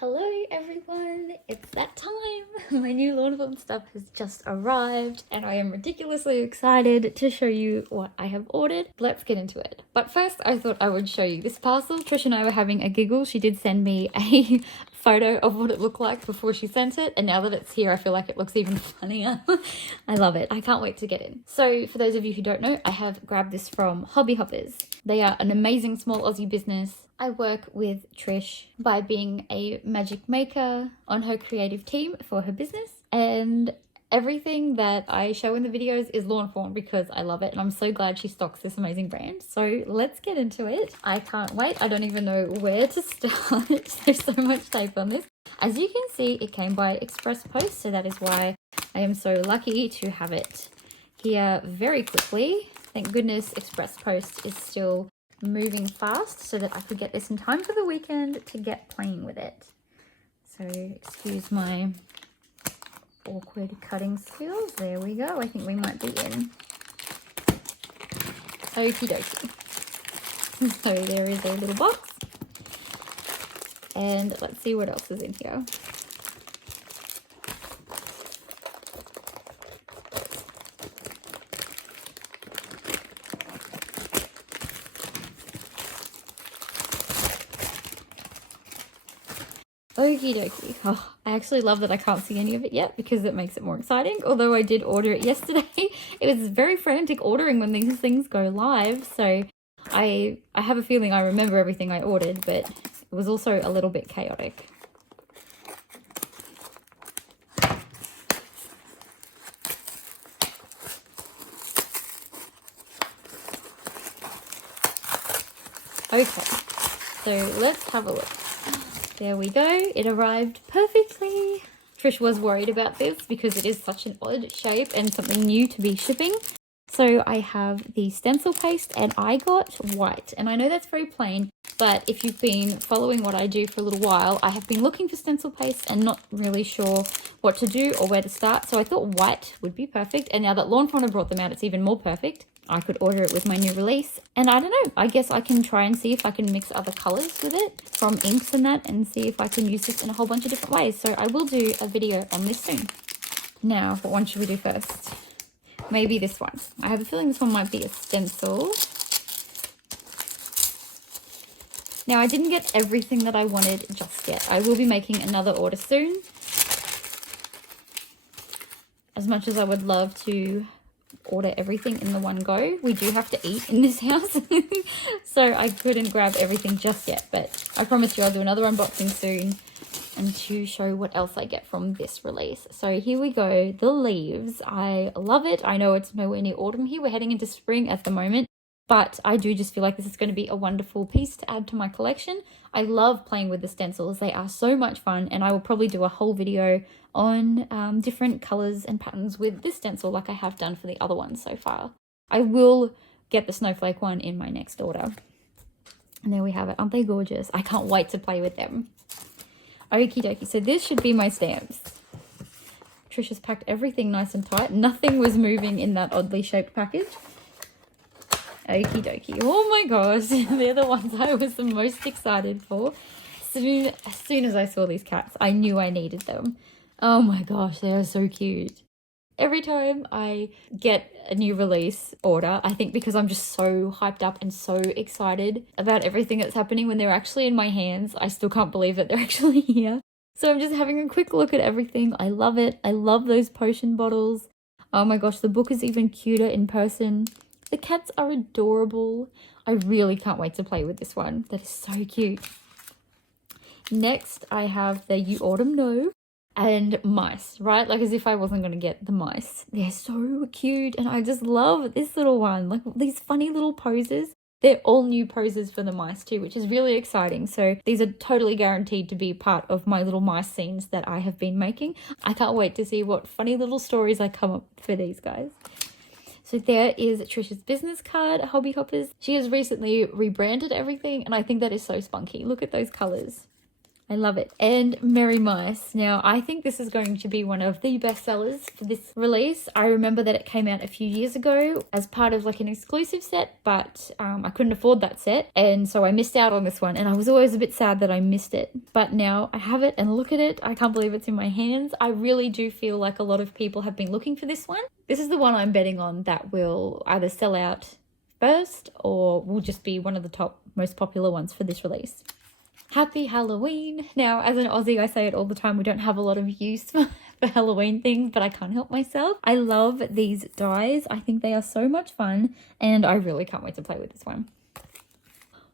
Hello everyone, it's that time! My new Lawn Fawn stuff has just arrived and I am ridiculously excited to show you what I have ordered. Let's get into it. But first I thought I would show you this parcel. Trisha and I were having a giggle. She did send me a photo of what it looked like before she sent it, and now that it's here I feel like it looks even funnier. I love it. I can't wait to get in. So for those of you who don't know, I have grabbed this from Hobbyhoppers. They are an amazing small Aussie business. I work with Trish by being a magic maker on her creative team for her business, and everything that I show in the videos is Lawn Fawn because I love it and I'm so glad she stocks this amazing brand. So let's get into it. I can't wait. I don't even know where to start. There's so much tape on this. As you can see, it came by express post, so that is why I am so lucky to have it here very quickly. Thank goodness express post is still moving fast so that I could get this in time for the weekend to get playing with it. So excuse my awkward cutting skills. There we go. I think we might be in. Okie dokie. So there is a little box. And let's see what else is in here. Okie dokie. Oh, I actually love that I can't see any of it yet because it makes it more exciting. Although I did order it yesterday. It was very frantic ordering when these things go live. So I have a feeling I remember everything I ordered, but it was also a little bit chaotic. Okay, so let's have a look. There we go. It arrived perfectly. Trish was worried about this because it is such an odd shape and something new to be shipping. So I have the stencil paste and I got white. And I know that's very plain, but if you've been following what I do for a little while, I have been looking for stencil paste and not really sure what to do or where to start. So I thought white would be perfect. And now that Lawn Fawn have brought them out, it's even more perfect. I could order it with my new release. And I don't know, I guess I can try and see if I can mix other colors with it from inks and that and see if I can use this in a whole bunch of different ways. So I will do a video on this soon. Now, what one should we do first? Maybe this one. I have a feeling this one might be a stencil. Now, I didn't get everything that I wanted just yet. I will be making another order soon. As much as I would love to order everything in the one go, we do have to eat in this house. So I couldn't grab everything just yet, but I promise you I'll do another unboxing soon and to show what else I get from this release. So here we go, the leaves. I love it. I know it's nowhere near autumn here. We're heading into spring at the moment, but I do just feel like this is going to be a wonderful piece to add to my collection. I love playing with the stencils. They are so much fun, and I will probably do a whole video on different colors and patterns with this stencil like I have done for the other ones so far. I will get the snowflake one in my next order. And there we have it. Aren't they gorgeous? I can't wait to play with them. Okie dokie. So this should be my stamps. Trisha's packed everything nice and tight. Nothing was moving in that oddly shaped package. Okie dokie. Oh my gosh. They're the ones I was the most excited for. As soon as I saw these cats, I knew I needed them. Oh my gosh, they are so cute. Every time I get a new release order, I think because I'm just so hyped up and so excited about everything that's happening when they're actually in my hands, I still can't believe that they're actually here. So I'm just having a quick look at everything. I love it. I love those potion bottles. Oh my gosh, the book is even cuter in person. The cats are adorable. I really can't wait to play with this one. That is so cute. Next, I have the You Autumn Know and mice, right? Like as if I wasn't going to get the mice. They're so cute and I just love this little one. Like these funny little poses. They're all new poses for the mice too, which is really exciting. So these are totally guaranteed to be part of my little mice scenes that I have been making. I can't wait to see what funny little stories I come up for these guys. So there is Trisha's business card, Hobbyhoppers. She has recently rebranded everything and I think that is so spunky. Look at those colors. I love it. And Merry Mice. Now, I think this is going to be one of the best sellers for this release. I remember that it came out a few years ago as part of like an exclusive set, but I couldn't afford that set. And so I missed out on this one. And I was always a bit sad that I missed it. But now I have it and look at it. I can't believe it's in my hands. I really do feel like a lot of people have been looking for this one. This is the one I'm betting on that will either sell out first or will just be one of the top most popular ones for this release. Happy Halloween. Now, as an Aussie, I say it all the time, we don't have a lot of use for Halloween things, but I can't help myself. I love these dies. I think they are so much fun, and I really can't wait to play with this one.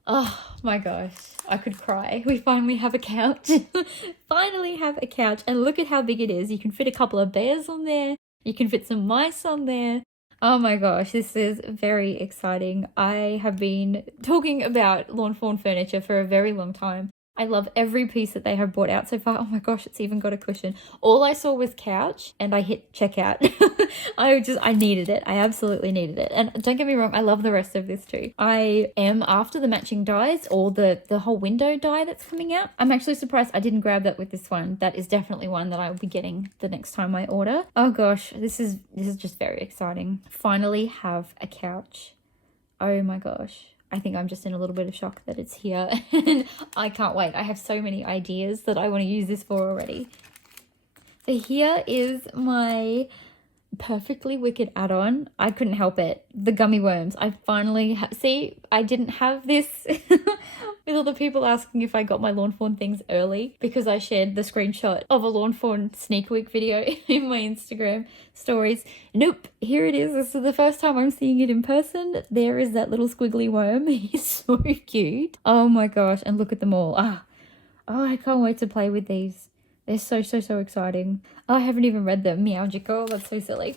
Oh my gosh, I could cry. We finally have a couch. Finally have a couch, and look at how big it is. You can fit a couple of bears on there. You can fit some mice on there. Oh my gosh, this is very exciting. I have been talking about Lawn Fawn furniture for a very long time. I love every piece that they have brought out so far. Oh my gosh, it's even got a cushion. All I saw was couch and I hit checkout. I needed it. I absolutely needed it. And don't get me wrong, I love the rest of this too. I am after the matching dies or the whole window die that's coming out. I'm actually surprised I didn't grab that with this one. That is definitely one that I will be getting the next time I order. Oh gosh, this is just very exciting. Finally have a couch. Oh my gosh. I think I'm just in a little bit of shock that it's here and I can't wait. I have so many ideas that I want to use this for already. So here is my Perfectly Wicked add-on. I couldn't help it. The gummy worms. I finally see, I didn't have this with all the people asking if I got my Lawn Fawn things early because I shared the screenshot of a Lawn Fawn sneak week video in my Instagram stories. Nope, here it is. This is the first time I'm seeing it in person. There is that little squiggly worm. He's so cute. Oh my gosh, and look at them all. Oh, I can't wait to play with these. They're so exciting. Oh, I haven't even read them. Meowgical. That's so silly.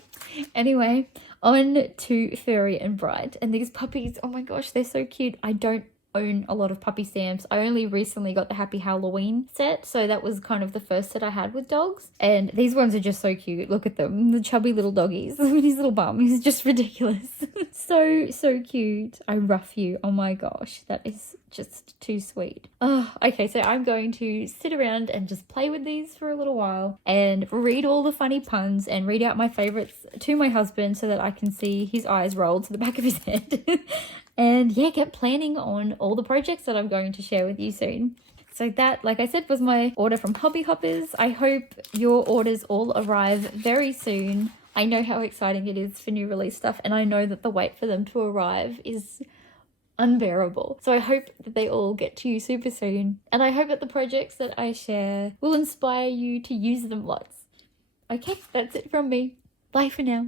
Anyway, on to Fairy and Bright. And these puppies, oh my gosh, they're so cute. I don't own a lot of puppy stamps. I only recently got the Happy Halloween set, so that was kind of the first set I had with dogs. And these ones are just so cute. Look at them, the chubby little doggies. Look at his little bum. He's just ridiculous. so cute. I rough you. Oh my gosh, that is just too sweet. Oh, okay, so I'm going to sit around and just play with these for a little while and read all the funny puns and read out my favorites to my husband so that I can see his eyes roll to the back of his head. And yeah, get planning on all the projects that I'm going to share with you soon. So that, like I said, was my order from Hobbyhoppers. I hope your orders all arrive very soon. I know how exciting it is for new release stuff, and I know that the wait for them to arrive is unbearable. So I hope that they all get to you super soon. And I hope that the projects that I share will inspire you to use them lots. Okay, that's it from me. Bye for now.